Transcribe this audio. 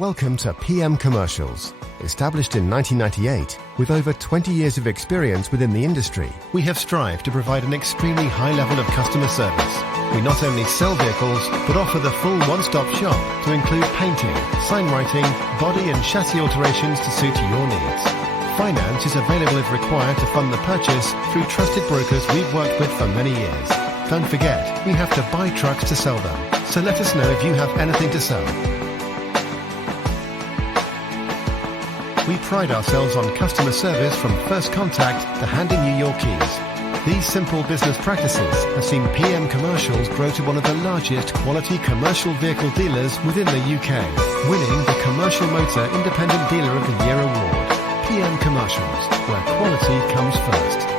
Welcome to PM Commercials. Established in 1998, with over 20 years of experience within the industry, we have strived to provide an extremely high level of customer service. We not only sell vehicles, but offer the full one-stop shop to include painting, sign writing, body and chassis alterations to suit your needs. Finance is available if required to fund the purchase through trusted brokers we've worked with for many years. Don't forget, we have to buy trucks to sell them, so let us know if you have anything to sell. We pride ourselves on customer service from first contact to handing you your keys. These simple business practices have seen PM Commercials grow to one of the largest quality commercial vehicle dealers within the UK, winning the Commercial Motor Independent Dealer of the Year award. PM Commercials, where quality comes first.